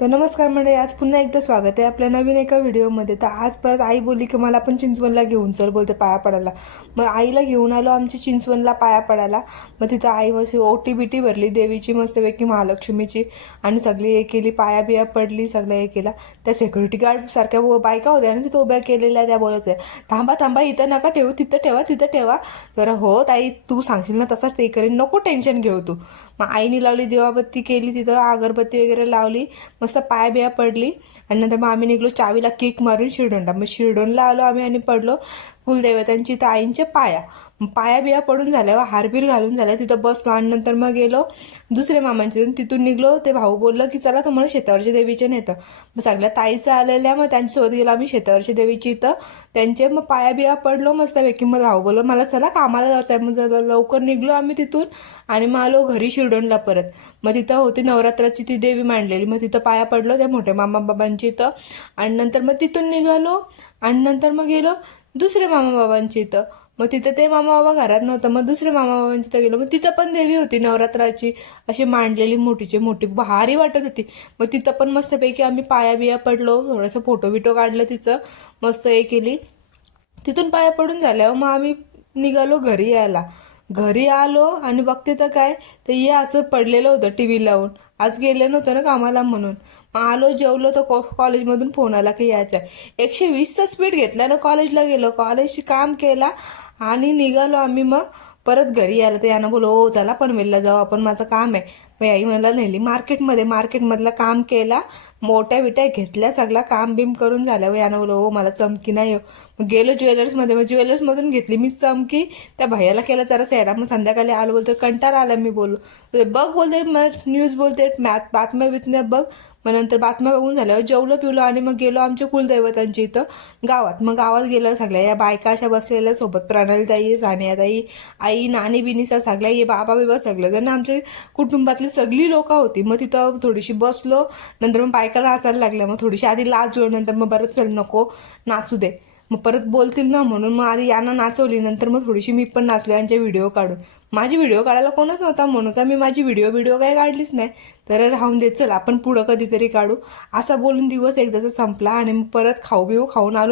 तर नमस्कार मंडळी, आज पुन्हा एकदा स्वागत आहे आपल्या नवीन एका व्हिडिओमध्ये। तर आज परत आई बोलली की मला पण चिंचवणला घेऊन चल, बोलते पाया पडायला। मग आईला घेऊन आलो आमची चिंचवणला पाया पडायला। मग तिथं आई मस्त ओटी बिटी भरली देवीची, मस्तपैकी महालक्ष्मीची, आणि सगळी हे केली, पाया बिया पडली, सगळं हे केला। त्या सिक्युरिटी गार्ड सारख्या बायका होत्या आणि तिथं उभ्या केलेल्या, त्या बोलत होत्या थांबा थांबा, इथं नका ठेवू, तिथं ठेवा, तिथं ठेवा। तर हो ताई, तू सांगशील ना तसाच ते करेन, नको टेन्शन घेऊ तू। मग आईने लावली, दिवाबत्ती केली, तिथं अगरबत्ती वगैरे लावली, मस्त पाया बिया पडली। आणि नंतर मग आम्ही निघलो चावीला किक मारून शिरडोनला। मग शिरडोनला आलो आम्ही आणि पडलो कुलदेवतांची तर आईंच्या पाया बिया पडून झाल्यावर हारबीर घालून झाल्या, तिथं बसलो। आणि नंतर मग गेलो दुसरे मामांच्या तिथून निघलो। ते भाऊ बोललं की चला तुम्हाला शेतावरच्या देवीचे नेतं। मग सगळ्या ताईचं आलेल्या, मग त्यांच्यासोबत गेलो आम्ही शेतावरच्या देवीची इथं त्यांचे। मग पाया बिया पडलो मस्तपैकी। मग भाऊ बोललो मला चला कामाला जायचं आहे। मग लवकर निघलो आम्ही तिथून आणि मग आलो घरी शिरडोनला परत। मग तिथं होती नवरात्राची ती देवी मांडलेली, मग तिथं पाया पडलो त्या मोठ्या मामा बाबांची इथं। आणि नंतर मग तिथून निघालो आणि नंतर मग गेलो दुसरे मामा बाबांची इथं। मग तिथं ते मामा बाबा घरात नव्हतं, मग दुसरे मामा बाबांची इथं गेलो। मग तिथं पण देवी होती नवरात्राची अशी मांडलेली, मोठीची मोठी, भारी वाटत होती। मग तिथं पण मस्तपैकी आम्ही पाया बिया पडलो, थोडंसं फोटो बिटो काढलं तिचं, मस्त हे केली। तिथून पाया पडून झाल्यावर मग आम्ही निघालो घरी यायला। घरी आलो आणि बघते तर काय, तर हे असं पडलेलं होतं टीव्ही लावून। आज गेले नव्हतं ना कामाला म्हणून। मग आलो, जेवलो, तर कॉलेजमधून फोन आला की यायचं आहे। 120चा स्पीड घेतला ना, कॉलेजला गेलो, कॉलेजची काम केला आणि निघालो आम्ही मग परत घरी यायला। तर यानं बोलो ओ चला पनवेलला जाऊ आपण, माझं काम आहे। मग आई मला नेली मार्केटमधलं काम केला, मोठ्या बिट्या घेतल्या, सगळा काम बिम करून झाल्यावर यानं बोलो ओ मला चमकी नाही हो। मग गेलो ज्वेलर्समध्ये, मग ज्वेलर्समधून घेतली मी चमकी, त्या भैयाला केला जरा सेडा। मग संध्याकाळी आलो, बोलतो कंटाळा आला, मी बोललो बघ, बोलते मग न्यूज, बोलते बातम्या बितम्या बघ। मग नंतर बातम्या बघून झाल्यावर जेवलो पिवलो आणि मग गेलो आमच्या कुलदैवतांच्या इथं गावात। मग गावात गेलं, सगळ्या या बायका अशा बसलेल्या सोबत, प्रणालीताई, सानियाताई, आई, नानी बिनीचा सगळ्या, ये बाबा बिबा सगळं जण आमच्या कुटुंबातली सगळी लोक होती। मग तिथं थोडीशी बसलो, नंतर मग बायकाला हसायला लागल्या। मग थोडीशी आधी लाजलो, नंतर मग बरंच चल नको नाचू दे, मग परत बोलतील ना म्हणून मग आधी यांना नाचवली, नंतर मग थोडीशी मी पण नाचलो यांचे व्हिडिओ काढून। माझी व्हिडिओ काढायला कोणच नव्हता म्हणून का मी माझी व्हिडिओ काही काढलीच नाही। तर राहून दे, चल आपण पुढं कधीतरी काढू, असा बोलून दिवस एकदाचा संपला। आणि मग परत खाऊ खाऊन आलो